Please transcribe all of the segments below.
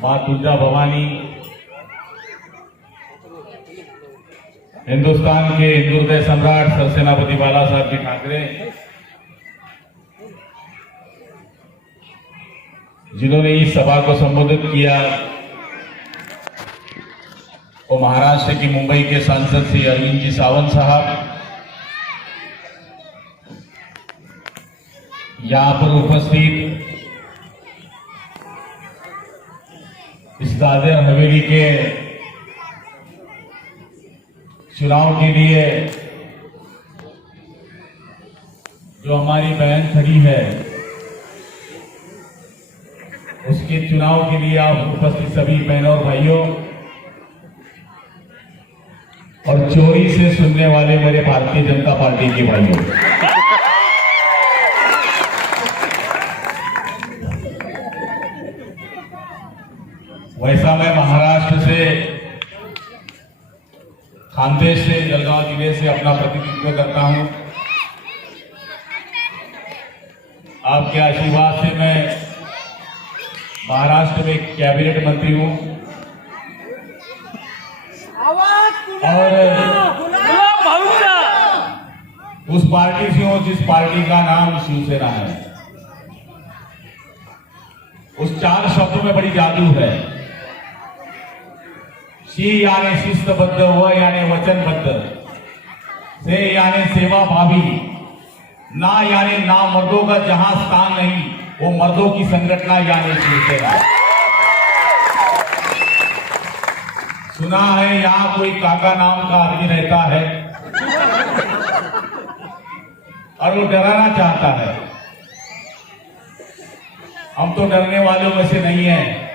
मां तुलजा भवानी, हिंदुस्तान के हिंदू हृदय सम्राट सरसेनापति बाला साहब जी ठाकरे, जिन्होंने इस सभा को संबोधित किया, वो महाराष्ट्र की मुंबई के सांसद श्री अरविंद जी सावंत साहब, यहां पर उपस्थित इस दादर हवेली के चुनाव के लिए जो हमारी बहन खड़ी है, उसके चुनाव के लिए आप उपस्थित सभी बहनों और भाइयों और चोरी से सुनने वाले मेरे भारतीय जनता पार्टी के भाइयों, वैसा मैं महाराष्ट्र से, खानदेश से, जलगांव जिले से अपना प्रतिनिधित्व करता हूं। आपके आशीर्वाद से मैं महाराष्ट्र में कैबिनेट मंत्री हूं और उस पार्टी से हूं जिस पार्टी का नाम शिवसेना है। उस 4 शब्दों में बड़ी जादू है। शी यानी शिस्तबद्ध, व यानी वचनबद्ध, से यानी सेवा भावी, ना यानी ना मर्दों का जहां स्थान नहीं, वो मर्दों की संगठना यानी शिवसेना। सुना है यहां कोई काका नाम का आदमी रहता है और वो डराना चाहता है। हम तो डरने वालों में से नहीं है।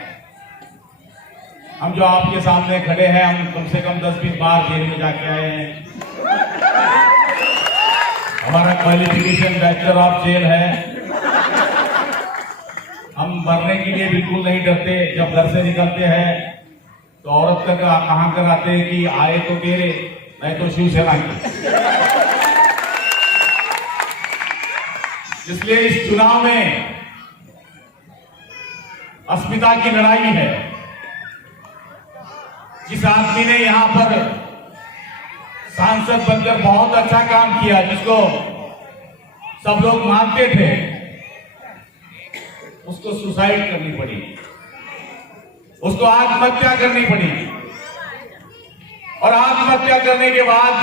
हम जो आपके सामने खड़े हैं, हम कम से कम 10-20 बार जेल में जाके आए हैं। हमारा क्वालिफिकेशन बैचलर ऑफ जेल है। हम मरने के लिए बिल्कुल नहीं डरते। जब घर से निकलते हैं तो औरत तक कहां कर आते हैं कि आए तो तेरे, नहीं तो शिवसेना की। इसलिए इस चुनाव में अस्मिता की लड़ाई है। जिस आदमी ने यहां पर सांसद बनकर बहुत अच्छा काम किया, जिसको सब लोग मानते थे, उसको सुसाइड करनी पड़ी, उसको आत्महत्या करनी पड़ी। और आत्महत्या करने के बाद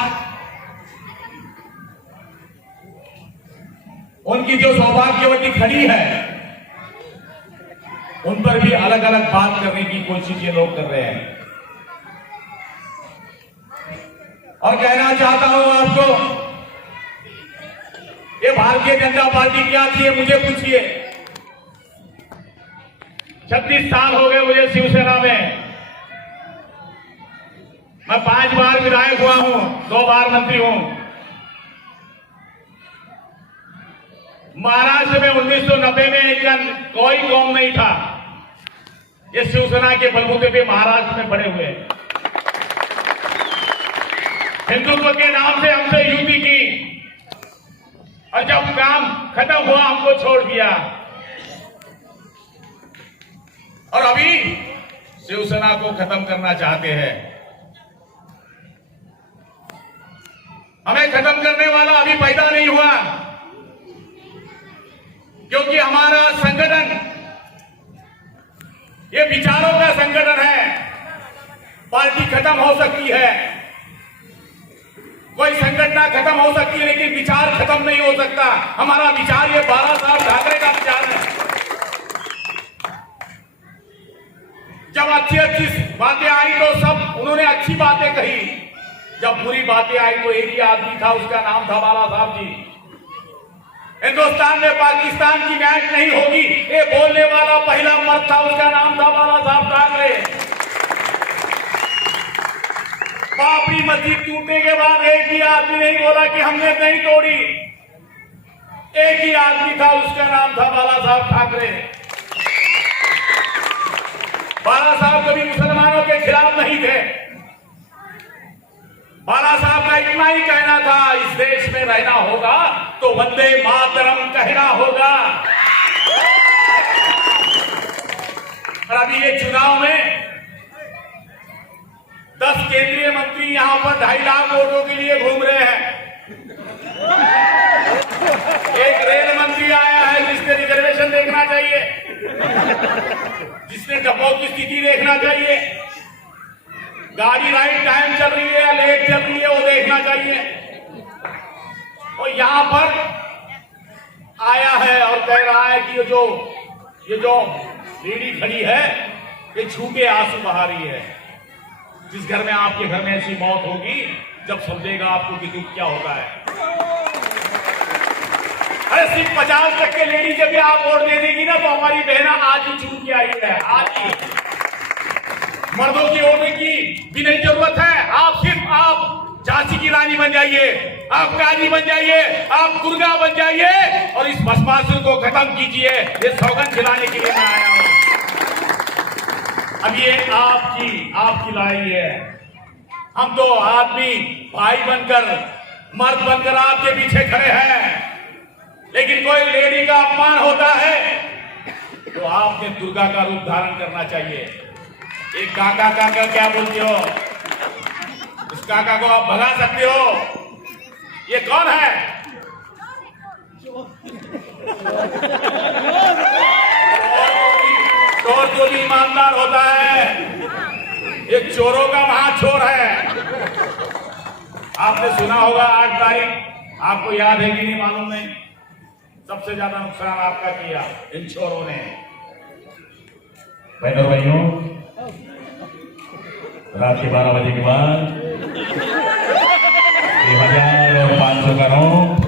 उनकी जो सौभाग्यवती खड़ी है, उन पर भी अलग अलग बात करने की कोशिश ये लोग कर रहे हैं। और कहना चाहता हूं आपको, ये भारतीय जनता पार्टी क्या थी मुझे पूछिए। 36 साल हो गए मुझे शिवसेना में। मैं 5 बार विधायक हुआ हूं, 2 बार मंत्री हूं। महाराष्ट्र में 1990 में कोई कौम नहीं था। ये शिवसेना के बलबूते पे महाराष्ट्र में बड़े हुए। हिंदुत्व के नाम से हमसे युद्धि की और जब काम खत्म हुआ हमको छोड़ दिया। और अभी शिवसेना को खत्म करना चाहते हैं। हमें खत्म करने वाला अभी पैदा नहीं हुआ, क्योंकि हमारा संगठन ये विचारों का संगठन है। पार्टी खत्म हो सकती है, कोई संगठन खत्म हो सकती है, लेकिन विचार खत्म नहीं हो सकता। हमारा विचार ये बाला साहब ठाकरे का विचार है। जब अच्छी अच्छी बातें आई तो सब उन्होंने अच्छी बातें कही। जब बुरी बातें आई तो एक ही आदमी था, उसका नाम था बाला साहब जी। हिंदुस्तान में पाकिस्तान की मैच नहीं होगी, ये बोलने वाला पहला मर्द था, उसका नाम था बाला साहब ठाकरे। बाबरी मस्जिद टूटने के बाद एक भी आदमी नहीं बोला कि हमने नहीं तोड़ी। एक ही आदमी था, उसका नाम था बाला साहब ठाकरे। बाला साहब कभी मुसलमानों के खिलाफ नहीं थे। बाला साहब का इतना ही कहना था, इस देश में रहना होगा तो वंदे मातरम कहना होगा। और अभी ये चुनाव में 10 केंद्रीय मंत्री यहां पर 2.5 लाख वोटों के लिए घूम रहे हैं। एक रेल मंत्री आया है जिसने रिजर्वेशन देखना चाहिए, जिसने डब्बों की स्थिति देखना चाहिए, गाड़ी राइट टाइम चल रही है या लेट चल रही है वो देखना चाहिए। और यहां पर आया है और कह रहा है कि ये जो लेडी खड़ी है ये झूठे आंसू बहा रही है। जिस घर में आपके घर में ऐसी मौत होगी जब समझेगा आपको कि दुख क्या होता है। अरे सिर्फ 50% लेडी जब भी आप वोट दे देगी ना तो हमारी बहना आज ही चूक के आई है, आज ही। मर्दों की वोट की भी नहीं जरूरत है। आप झांसी की रानी बन जाइए, आप काली बन जाइए, आप दुर्गा बन जाइए और इस भस्मासुर को खत्म कीजिए। ये सौगंध खिलाने के लिए मैं आया हूं। अब ये आपकी लड़ाई है। हम तो आदमी भाई बनकर, मर्द बनकर आपके पीछे खड़े हैं, लेकिन कोई लेडी का अपमान होता है तो आपने दुर्गा का रूप धारण करना चाहिए। एक काका क्या बोलते हो? उस काका को आप भगा सकते हो? ये कौन है? चोर जो भी ईमानदार होता है, एक चोरों का महाचोर है। आपने सुना होगा 8 तारीख, आपको याद है कि नहीं मालूम नहीं, सबसे ज्यादा नुकसान आपका किया इन चोरों ने। बहनों भाइयों, रात के 12 बजे के बाद 1000 और 500 का नोट,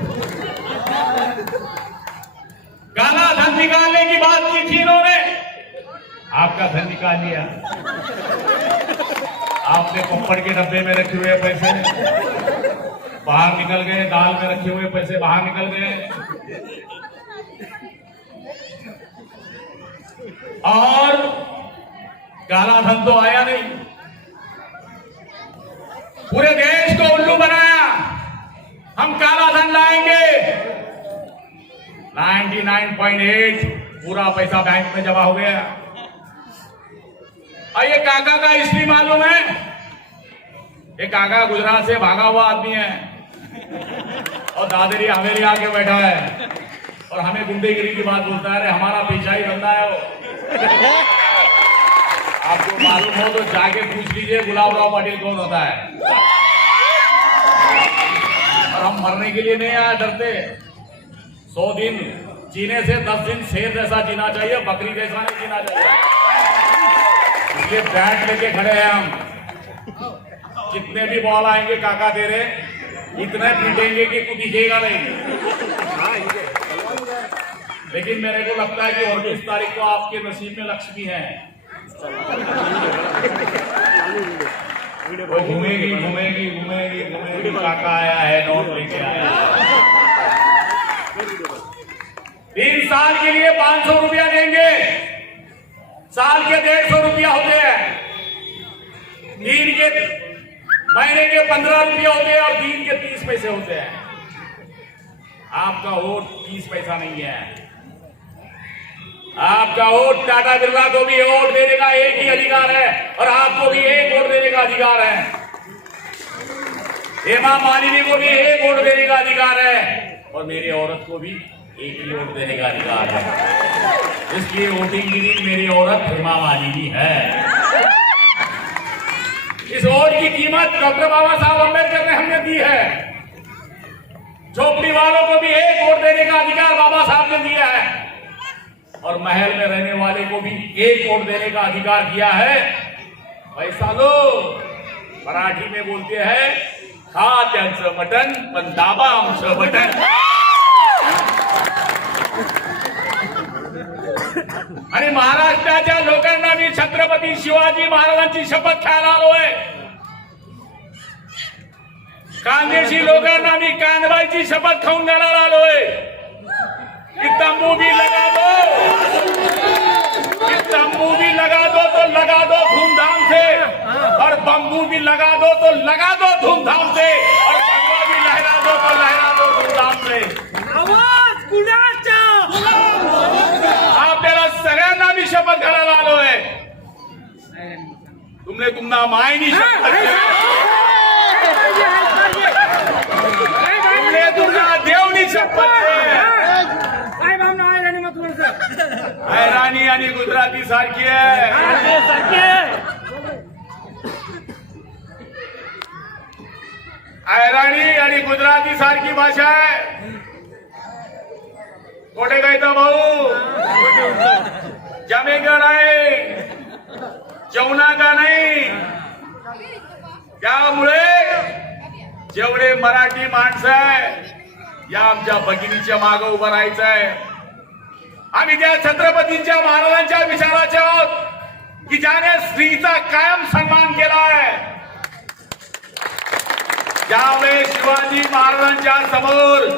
काला धन निकालने की बात की थी इन्होंने, आपका धन निकाल लिया। आपने पप्पड़ के डब्बे में रखे हुए पैसे बाहर निकल गए, दाल में रखे हुए पैसे बाहर निकल गए, और काला धन तो आया नहीं। पूरे देश को उल्लू बनाया, हम काला धन लाएंगे। 99.8 पूरा पैसा बैंक में जमा हो गया। और ये काका का हिस्ट्री मालूम है? ये काका गुजरात से भागा हुआ आदमी है और दादरी हवेली आके बैठा है और हमें गुंडेगिरी की बात बोलता है। अरे हमारा पीछा ही बंदा है वो। आपको मालूम हो तो जाके पूछ लीजिए गुलाबराव पाटिल कौन होता है। और हम मरने के लिए नहीं आए, डरते। 100 दिन जीने से 10 दिन शेर जैसा जीना चाहिए, बकरी जैसा नहीं जीना चाहिए। इसलिए बैट लेके खड़े हैं हम। कितने भी बॉल आएंगे काका दे रहे, इतने पीटेंगे कि कुछ दिखेगा नहीं। लेकिन मेरे को लगता है कि 29 तारीख को आपके नसीब में लक्ष्मी है। वो घूमेगी। काका आया है, नोट लेके आया है। 3 साल के लिए 500 रुपया देंगे। साल के 150 रुपया होते हैं, दिन के महीने के 15 रुपया होते हैं और दिन के 30 पैसे होते हैं। आपका वोट 30 पैसा नहीं है। आपका वोट टाटा बिरला को भी वोट देने का एक ही अधिकार है और आपको भी एक वोट देने का अधिकार है। हेमा मालिनी को भी एक वोट देने का अधिकार है और मेरी औरत को भी एक ही वोट देने का अधिकार है। इसलिए वोटिंग के दिन मेरी औरत हेमा मालिनी है। इस वोट की कीमत डॉक्टर बाबा साहब अम्बेडकर ने हमने दी है। झोपड़ी वालों को भी एक वोट देने का अधिकार बाबा साहब ने दिया है और महल में रहने वाले को भी एक वोट देने का अधिकार दिया है। पैसा लो, मराठी में बोलते हैं खात्यांचं मटन पण दाबा आमचं बटन। आणि महाराष्ट्राच्या लोकांना मी छत्रपती शिवाजी महाराजांची शपथ खायला आलोय। कांदेशी लोकांना मी कानबाईची शपथ खाऊन घालायला आलोय। तंबू भी लगा दो तो लगा दो धूमधाम से, और बम्बू भी लगा दो तो लगा दो धूमधाम से, और भगवा भी लहरा दो तो लहरा दो धूमधाम से। आवाज कुणाचा? आपल्याला सगळ्यांना मी शपथ घालायला आलोय। तुमना माय नहीं शपथ तुमने तुमना देवनी शपथ काय भावना आहे आणि मग थोडंसं हैराणी आणि गुजराती सारखी आहे. हैराणी आणि गुजराती सारखी भाषा आहे. कोठे गायचा भाऊ जमेगा नाही, जेवणा का नाही. त्यामुळे जेवढे मराठी माणसं आहे या आमच्या भगिनीच्या मागे उभं राहायचं आहे. आम्ही त्या छत्रपतींच्या महाराजांच्या विचाराचे आहोत की ज्याने स्त्रीचा कायम सन्मान केला आहे. ज्यावेळेस शिवाजी महाराजांच्या समोर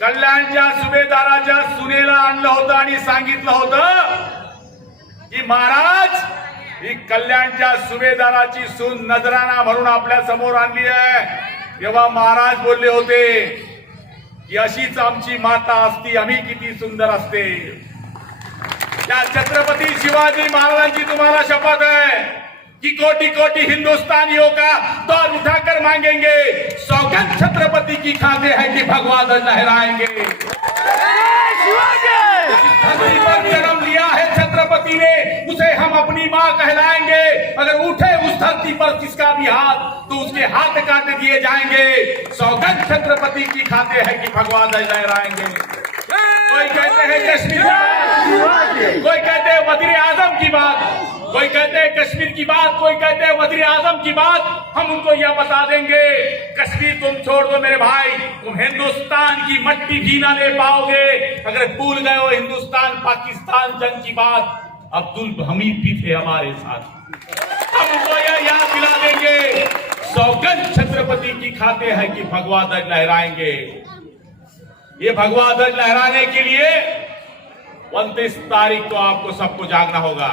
कल्याणच्या सुभेदाराच्या सुनेला आणलं होतं आणि सांगितलं होतं की महाराज ही कल्याणच्या सुभेदाराची सून नजराना म्हणून आपल्या समोर आणली आहे, तेव्हा महाराज बोलले होते की अशीच आमची माता असती आम्ही किती सुंदर असते. त्या छत्रपती शिवाजी महाराजांची तुम्हाला शपथ है कि कोटि कोटि हिंदुस्तानियों का दौर उठाकर मांगेंगे, सौगंध छत्रपति की खाते हैं कि भगवा ध्वज लहराएंगे. धरती पर जन्म लिया है छत्रपति ने, उसे हम अपनी मां कहलाएंगे. अगर उठे उस धरती पर किसका भी हाथ तो उसके हाथ काट दिए जाएंगे. सौगंध छत्रपति की खाते हैं कि भगवा ध्वज लहराएंगे. कोई कहते हैं कश्मीर की बात, कोई कहते हैं वजीर आजम की बात, कोई कहते हैं कश्मीर की बात, कोई कहते हैं वजीर आजम की बात. हम उनको यह बता देंगे कश्मीर तुम छोड़ दो मेरे भाई, तुम हिंदुस्तान की मट्टी भी ना ले पाओगे. अगर भूल गए हो हिंदुस्तान पाकिस्तान जंग की बात, अब्दुल हमीद भी थे हमारे साथ. हम उनको यह याद दिला देंगे सौगंध छत्रपति की खाते हैं कि भगवा ध्वज लहराएंगे. ये भगवा ध्वज लहराने के लिए 29 तारीख को आपको सबको जागना होगा.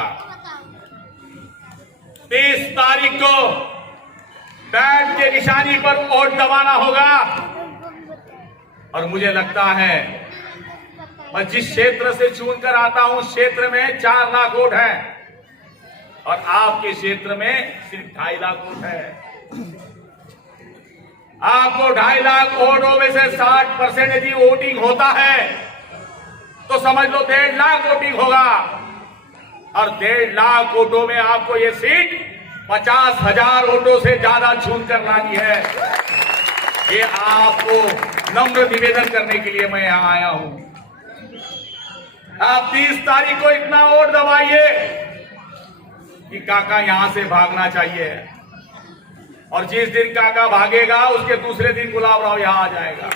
30 तारीख को बैट के निशानी पर वोट दबाना होगा. और मुझे लगता है मैं जिस क्षेत्र से चुनकर आता हूं उस क्षेत्र में 4 लाख वोट है और आपके क्षेत्र में सिर्फ 2.5 लाख वोट है. आपको 2.5 लाख वोटों में से 60% यदि वोटिंग होता है तो समझ लो 1.5 लाख वोटिंग होगा. और 1.5 लाख वोटों में आपको ये सीट 50,000 वोटों से ज्यादा छूट कर लानी है. ये आपको नम्र निवेदन करने के लिए मैं यहां आया हूं. आप 30 तारीख को इतना वोट दबाइए कि काका यहां से भागना चाहिए. और जिस दिन काका भागेगा उसके दूसरे दिन गुलाब राव यहां आ जाएगा.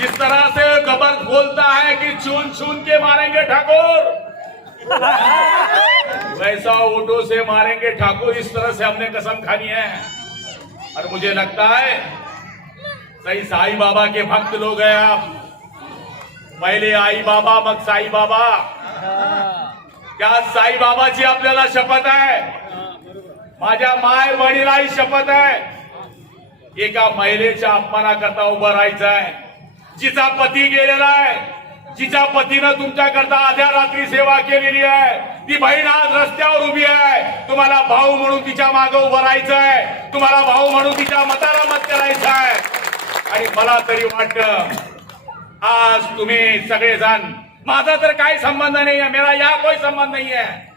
जिस तरह से गबर बोलता है कि चुन चुन के मारेंगे ठाकुर, वैसा वोटों से मारेंगे ठाकुर. इस तरह से हमने कसम खानी है. और मुझे लगता है सही साईं बाबा के भक्त लोग हैं आप. पहिले आई बाबा मग साई बाबा. क्या साई बाबाची आपल्याला शपथ आहे? माझ्या माय वडिलांची शपथ आहे. एका महिलेच्या अपमानाकरता उभं राहायचं आहे. जिचा पती गेलेला आहे, जिच्या पतीनं तुमच्याकरता आध्या रात्री सेवा केलेली आहे, ती बहीण आज रस्त्यावर उभी आहे. तुम्हाला भाऊ म्हणून तिच्या मागे उभं राहायचं आहे. तुम्हाला भाऊ म्हणून तिच्या मताला मत करायचं आहे. आणि मला तरी वाटतं आज तुम्ही सगळेजण, माझा तर काही संबंध नहीं है, मेरा यहाँ कोई संबंध नहीं है.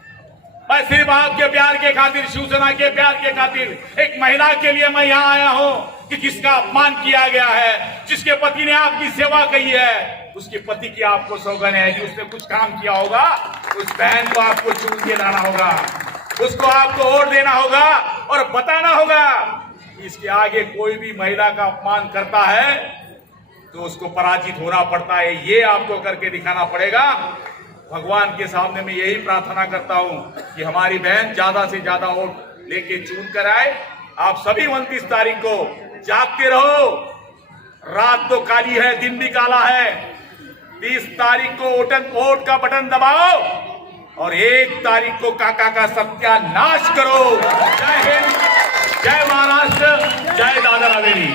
मैं सिर्फ आपके प्यार के खातिर, शिवसेना के प्यार के खातिर, एक महिला के लिए मैं यहाँ आया हूँ कि जिसका अपमान किया गया है, जिसके पति ने आपकी सेवा की है, उसके पति की आपको सौगंध है कि उसने कुछ काम किया होगा, उस बहन को आपको चुन के लाना होगा, उसको आपको वोट देना होगा और बताना होगा कि इसके आगे कोई भी महिला का अपमान करता है तो उसको पराजित होना पड़ता है. ये आपको करके दिखाना पड़ेगा. भगवान के सामने मैं यही प्रार्थना करता हूं कि हमारी बहन ज्यादा से ज्यादा वोट लेके चुन कर आए. आप सभी 29 तारीख को जागते रहो. रात तो काली है, दिन भी काला है. 30 तारीख को वोट का बटन दबाओ और 1 तारीख को काका का सत्यानाश करो. जय हिंद, जय महाराष्ट्र, जय दादा हवेली.